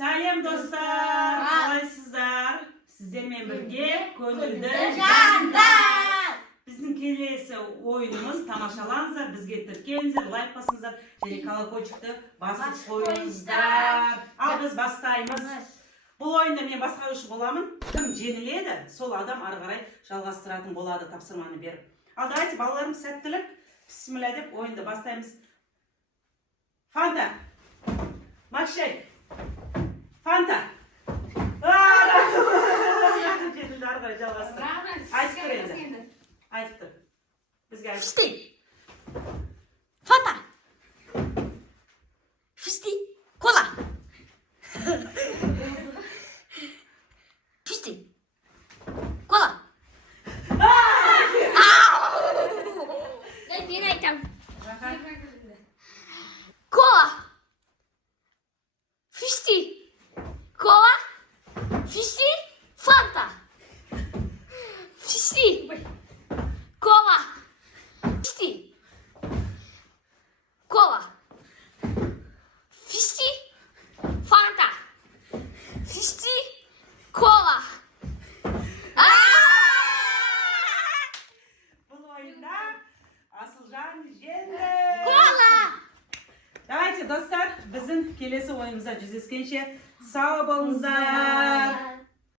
Salom dostlar, qalaysizlar? Sizlerмен birge ko'ngildi jandan. Bizning kelesi oyunumuz tamoshalaningizlar, bizga tirkelingizlar, like bosingizlar, және колокольчикті басып qo'yingizlar. Al biz bastaymiz. Бұл ойында мен басқарушы боламын. Кім жеңіледі, сол адам ары қарай жалғастыратын болады тапсырманы беріп. Ал давайте балаларым сәттілік, бисмилля деп ойынды бастаймыз. Фанта. Макшай. Фанта. Жетілді ары қарай жалғастыр. Айтып тұр енді. Айтып тұр. Бізге айтып. Фисти. Фанта. Фисти. Кола. Фисти. Кола. Ben айтам. Кола. Фисти. Кола. Фисти. Фанта. Фисти. Кола. Фисти. Кола. Фисти. Фанта. Фисти. Кола. Бұл ойында Асылжан жеңді. Кола. Давайте, достар, біздің келесі ойымызда жүздескенше сау болыңыздар.